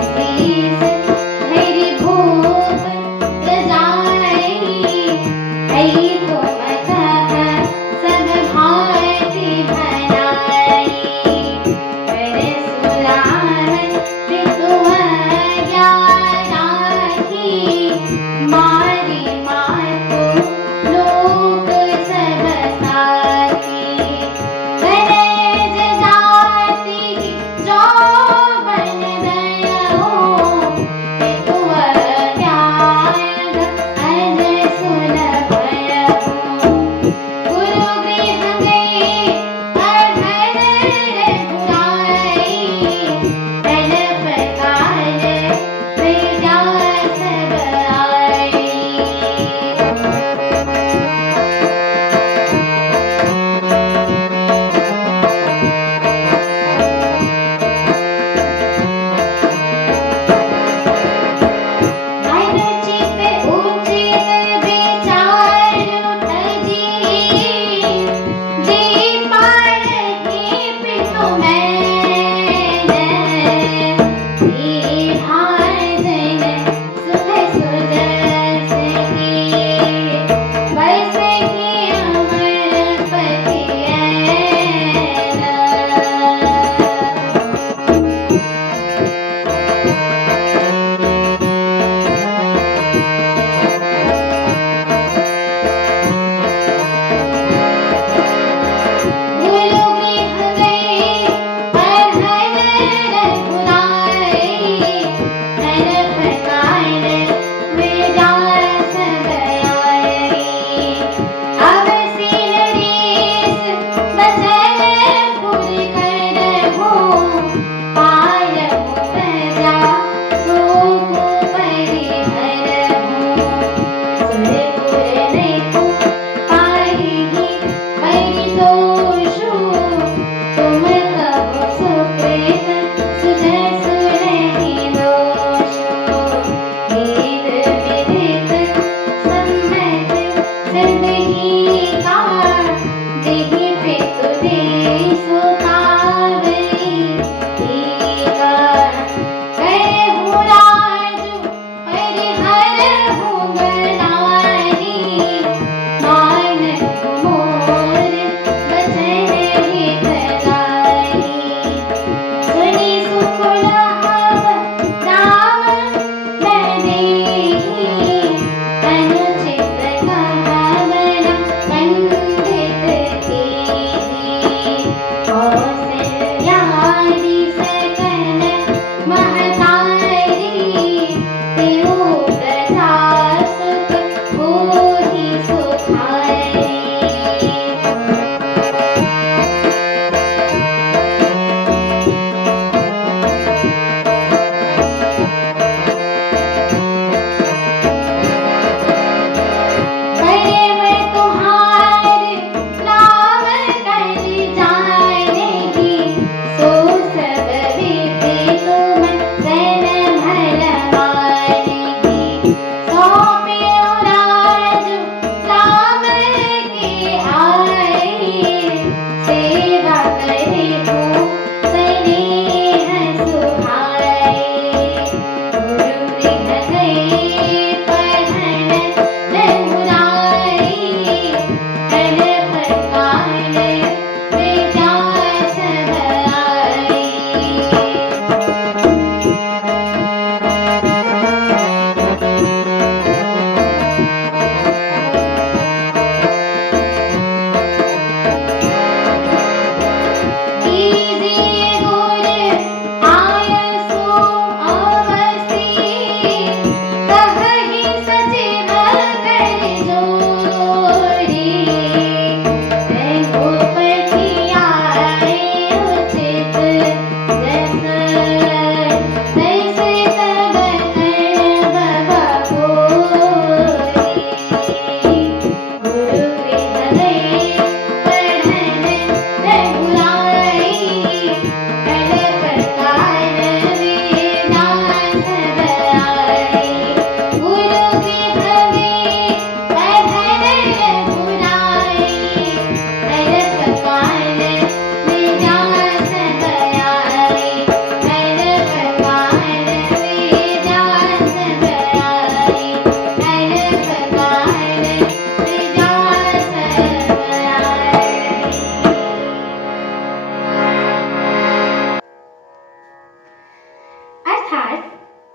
शीस धरि भूप लजाई, ऐ तुम कह सब भांति भलाई। परशुराम ऋतुमज्ञा राखी, मारि मातु लोक सब साखी। कनज जाति जो बन गयो,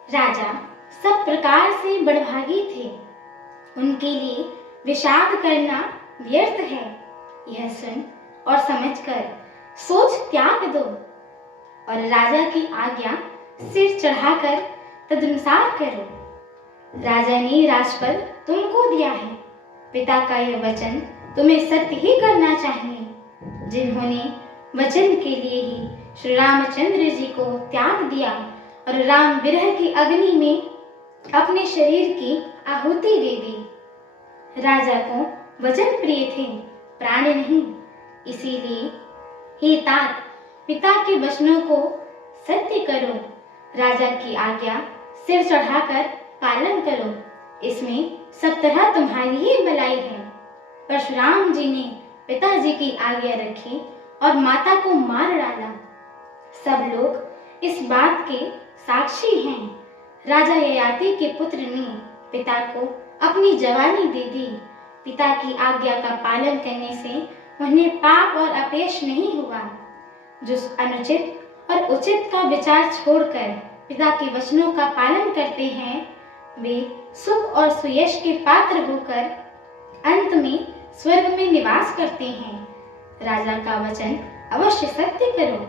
राजा सब प्रकार से बड़भागी थे, उनके लिए विषाद करना व्यर्थ है। यह सुन और समझकर सोच त्याग दो और राजा की आज्ञा सिर चढ़ाकर तदनुसार करो। राजा ने राजपद तुमको दिया है, पिता का यह वचन तुम्हें सत्य ही करना चाहिए। जिन्होंने वचन के लिए ही श्री रामचंद्र जी को त्याग दिया और राम विरह की अग्नि में अपने शरीर की आहुति दे दी। राजा को वचन प्रिय थे, प्राण नहीं। इसीलिए हे तात, पिता के वचनों को सत्य करो, राजा की आज्ञा सिर चढ़ाकर पालन करो। इसमें सब तरह तुम्हारी ही भलाई है। परशुराम जी ने पिताजी की आज्ञा रखी और माता को मार डाला। सब लोग इस बात के साक्षी हैं। राजा ययाति के पुत्र ने पिता को अपनी जवानी दे दी। पिता की आज्ञा का पालन करने से उन्हें पाप और अपयश नहीं हुआ। जो अनुचित और उचित का विचार छोड़कर पिता के वचनों का पालन करते हैं, वे सुख और सुयश के पात्र होकर अंत में स्वर्ग में निवास करते हैं। राजा का वचन अवश्य सत्य करो,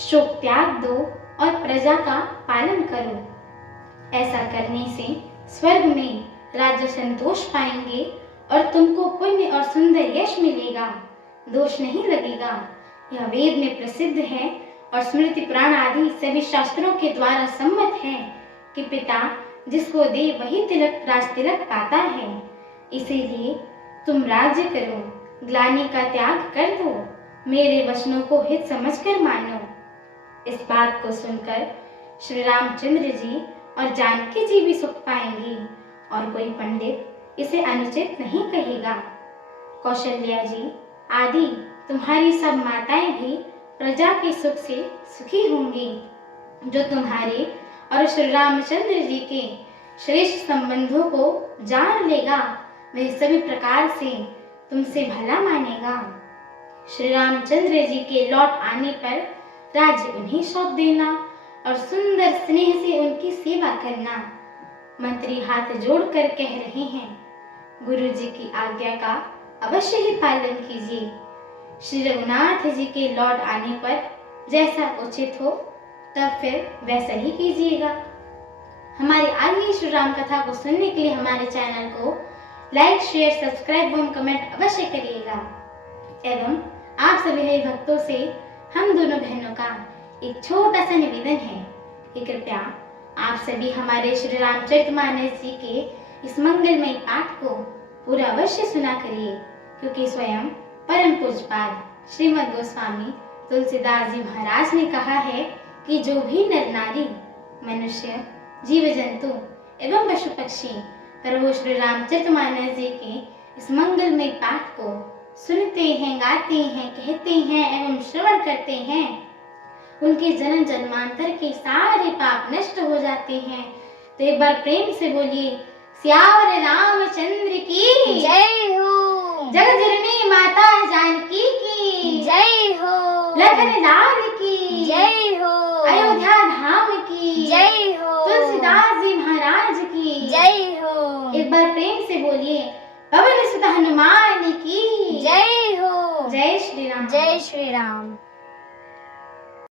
शोक त्याग दो और प्रजा का पालन करो। ऐसा करने से स्वर्ग में राज्य संतोष पाएंगे और तुमको पुण्य और सुंदर यश मिलेगा, दोष नहीं लगेगा। यह वेद में प्रसिद्ध है और स्मृति पुराण आदि सभी शास्त्रों के द्वारा सम्मत है कि पिता जिसको दे वही तिलक राज तिलक पाता है। इसीलिए तुम राज्य करो, ग्लानि का त्याग कर दो, मेरे वचनों को हित समझकर मानो। इस बात को सुनकर श्री रामचंद्र जी और जानकी जी भी सुख पाएंगी और कोई पंडित इसे अनुचित नहीं कहेगा। कौशल्या जी आदि तुम्हारी सब माताएं भी प्रजा के सुख से सुखी होंगी। जो तुम्हारे और श्री रामचंद्र जी के श्रेष्ठ संबंधों को जान लेगा, वह सभी प्रकार से तुमसे भला मानेगा। श्री रामचंद्र जी के लौट आने पर राज्य उन्हें सौंप देना और सुंदर स्नेह से उनकी सेवा करना। मंत्री हाथ जोड़कर कह रहे हैं, गुरु जी की आज्ञा का अवश्य ही पालन कीजिए। श्री रघुनाथ जी के लौट आने पर जैसा उचित हो तब फिर वैसा ही कीजिएगा। हमारी आगे श्री राम कथा को सुनने के लिए हमारे चैनल को लाइक, शेयर, सब्सक्राइब एवं कमेंट अवश्य करिएगा। एवं आप सभी हरि भक्तों से हम दोनों बहनों का एक छोटा सा निवेदन है कि कृपया आप सभी हमारे श्री रामचरितमानस जी के इस मंगलमय पाठ को पूरा अवश्य सुना करिए, क्योंकि स्वयं परम पूज्यपाद श्रीमद् गोस्वामी तुलसीदास जी महाराज ने कहा है कि जो भी नर नारी, मनुष्य, जीव जंतु एवं पशु पक्षी प्रभु श्री रामचरितमानस जी के इस मंगलमय पाठ को सुनते हैं, गाते हैं, कहते हैं एवं श्रवण करते हैं, उनके जन्म जन्मांतर के सारे पाप नष्ट हो जाते हैं। तो एक बार प्रेम से बोलिए, सियावर रामचंद्र की जय हो, जगत जननी माता जानकी की जय हो, लखन लाल की जय हो, अयोध्या धाम की जय हो, तुलसीदास जी महाराज की जय हो, एक बार प्रेम से बोलिए, पवन सुत हनुमान की जय हो, जय श्री राम। जय श्री राम।